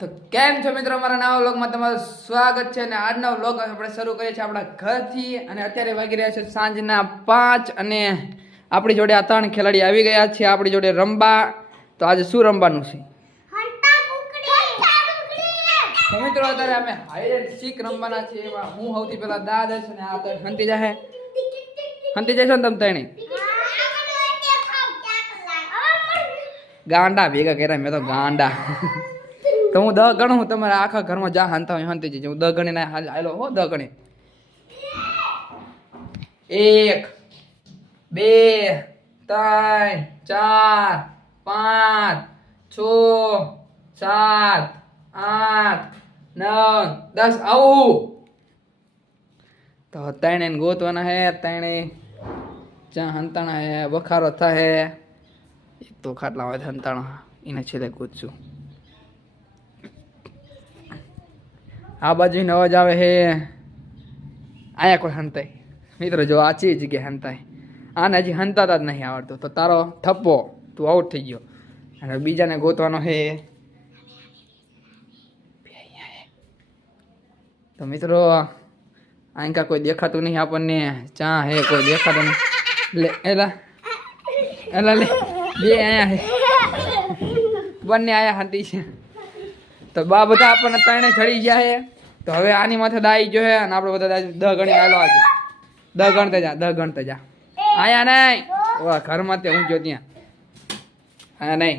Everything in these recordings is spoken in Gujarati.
તો કેમ છો મિત્રો, અમારા નવા વ્લોગમાં તમારું સ્વાગત છે. અને આજનો વ્લોગ આપણે શરૂ કરીએ છીએ આપણા ઘરથી. અને અત્યારે વાગી રહ્યા છે સાંજના 5 અને આપણી જોડે આ 3 ખેલાડી આવી ગયા છે આપણી જોડે રમવા. તો આજે શું રમવાનું છે? તો મિત્રો અત્યારે અમે હાઈડ એન્ડ સીક રમવાના છે. એમાં હું સૌથી પહેલા દાદા છે ને આ તો હંતી જશે ને તમે ત્રણે ગાંડા ભેગા કર્યા મેં તો ગાંડા. તો હું 10 ગણું, હું તમારા આખા ઘરમાં જા હાંતા હોય હંતી જજો. હું 10 ગણીને હાલો હો 10 ગણી. 1 2 3 4 5 6 7 8 9 10 આવું. તો ત્રણે ગોતવાના હે, ત્રણે ચા હંતાણા હે, બખારો થાય એક તો ખાટલા હોય હંતાણા એને છેલ્લે ગોતશું. આ બાજુ અવાજ આવે હે, અહીંયા કોઈ હંતાય મિત્રો. જો આ ચી જગ્યાએ હંતાય, આને હજી હંતાતા જ નહીં આવડતું. તો તારો થપ્પો, તું આઉટ થઈ ગયો. અને બીજાને ગોતવાનો હે. તો મિત્રો આંકા કોઈ દેખાતું નહીં આપણને, ચા હે કોઈ દેખાતું નહીં. લે એલા એલા લે બે આયા હે, બંને આયા હંતી છે. તો બા બધા આપણને ત્રણે ચડી ગયા છે. તો હવે આની માથે દાઈ જો હે અને આપણે બધા 10 ગણી આલો આજે 10 ગણતે જા 10 ગણતે જા. આયા નહીં ઓ ઘરમાં તે હું જો ત્યાં આયા નહીં.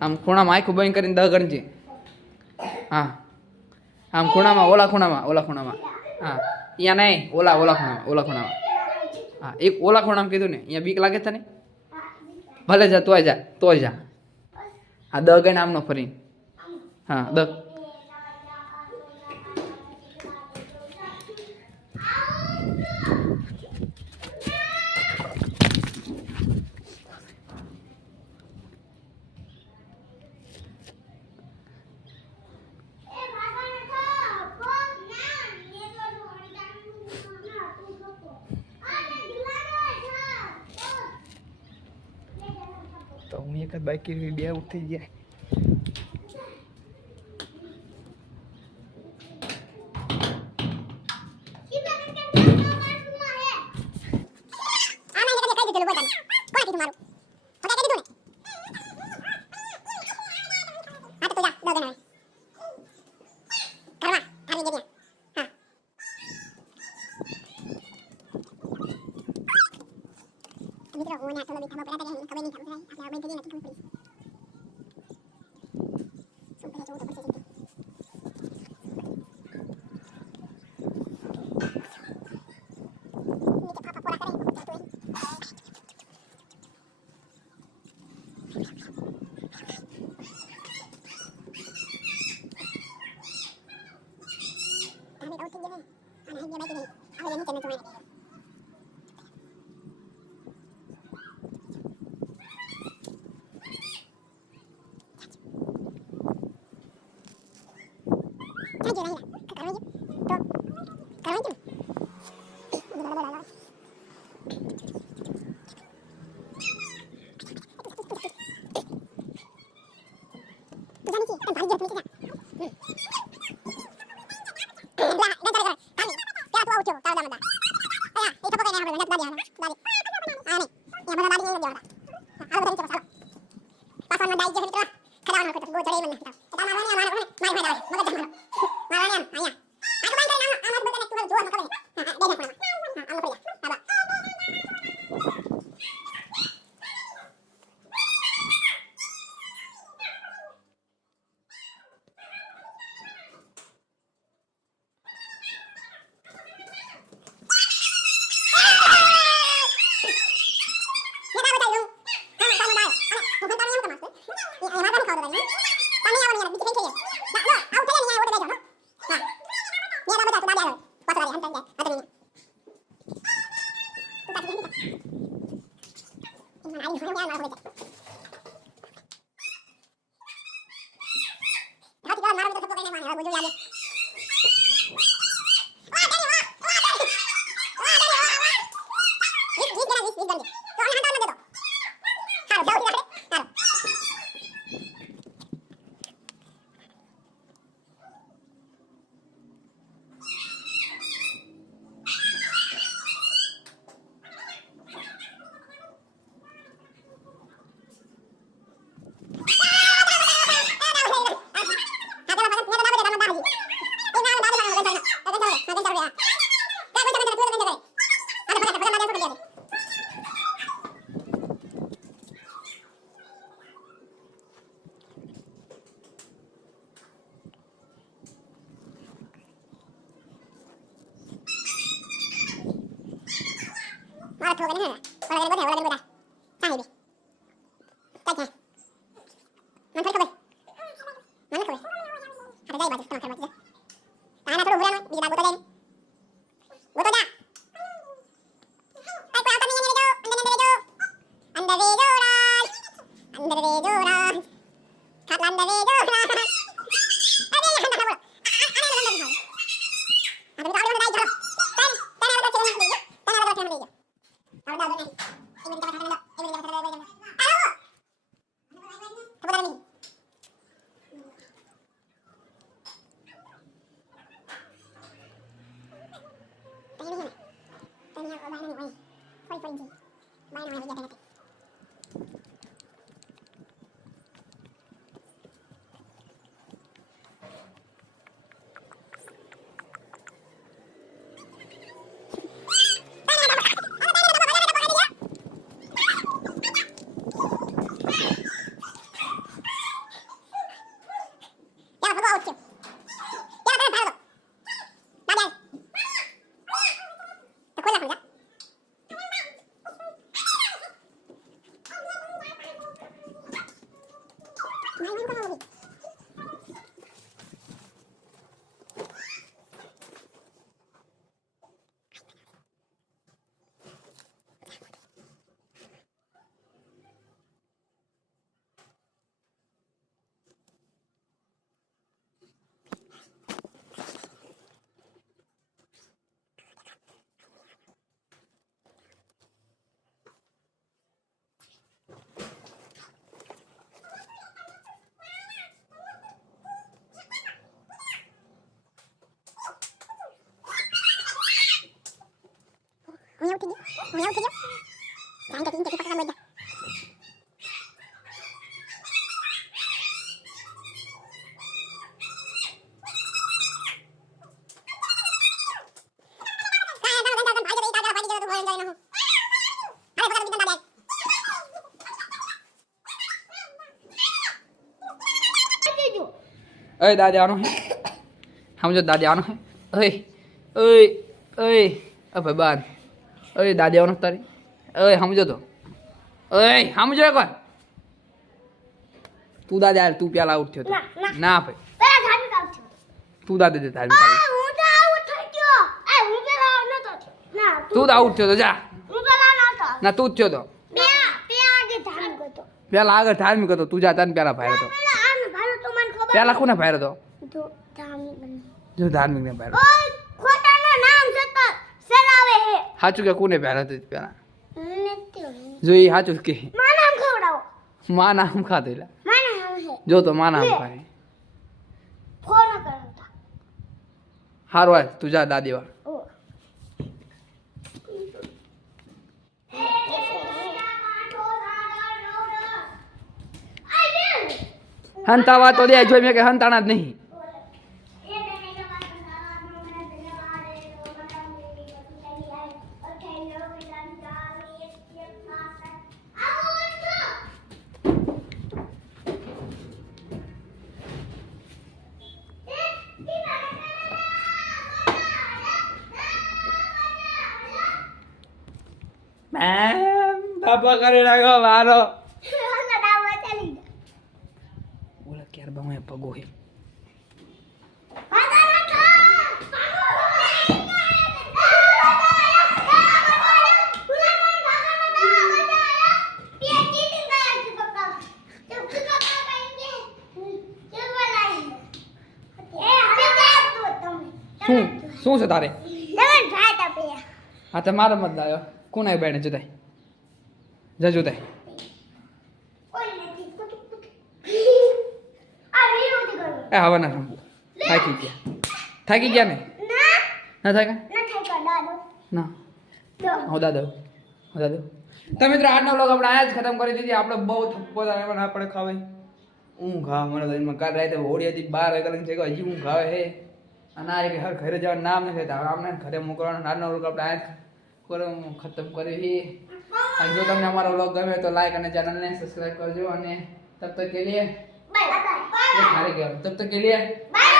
આમ ખૂણામાં આખું બંધ કરીને 10 ગણજે. હા આમ ખૂણામાં, ઓલા ખૂણામાં હા અહીંયા નહીં, ઓલા ખૂણામાં હા એક ઓલા ખૂણામાં કીધું ને. અહીંયા બીક લાગે તને? ભલે જા તોય જા. આ 10 ગણ આમનો ફરીને હા 10. તો હું એક જ બાકી બે ઉઠી ગયા. Ơi દાદી આનો હે સમજો દાદી આનો હે ઓય ઓય ઓય અ ભાઈબાન ઓય દાદી આનો તારી ઓય સમજો તો ઓય સમજો એકવાર તું દાદી આ તું પેલા આઉટ થયો તો ના ભાઈ પેલા ધાર્મિક આઉટ થયો તું દાદી દે ધાર્મિક હું તો આઉટ થઈ ગયો હું પેલા નતો ના તું તો આઉટ થયો તો જા હું પેલા નતો ના તું જ થયો તો બે આગે ધાર્મિક હતો પેલા આગળ ધાર્મિક હતો તું જા તને પેલા ભાઈ હતો પેલા આને ભારો તો મને ખબર પેલા કોને ભાઈ હતો તો ધાર્મિક જો ધાર્મિક ને ભાઈ ઓય ખોટાનો નામ સતત સરાવે હે સાચું કે કોને ભાઈ હતો પેલા નથી જો એ સાચું કે માં નામ ખવડાવો માં નામ ખાતો એટલે માં નામ હે જો તો માં નામ ખાય ફોન કરતા હારું હાલ તું જા દાદી વાર ઓ હંતાવા તો દે જોઈ મેં કે હંતાણા જ નહીં બાપા કરી નાખ્યો મારો બોલા ક્યારે બમે પગો હે શું છે તારે હા તમારે મત લાવ્યો કોણ આવી બેને જુદાય જા જુદાય એ હવા ના રમવું થાકી ગયા ને ના થાકા ના હું દાદા તો મિત્રો આજનો વ્લોગ આપણે આયા જ ખતમ કરી દીધી આપણે બહુ થપ્પો આપણે ખાવે ઊંઘ આવે મને તો એમાં કાલ રાતે હોળી હતી 12 વાગે છે હજી ઊંઘ આવે હે અને આ કે હર ઘરે જવાનું નામ નથી લેતા આમને ઘરે મોકલવાનો આજનો વ્લોગ આપણે આયા ખતમ કરી અને જો તમને અમારો વ્લોગ ગમે તો લાઈક અને ચેનલને સબસ્ક્રાઇબ કરજો અને તબ તક કે लिए बाय बाय तब तक के लिए बाय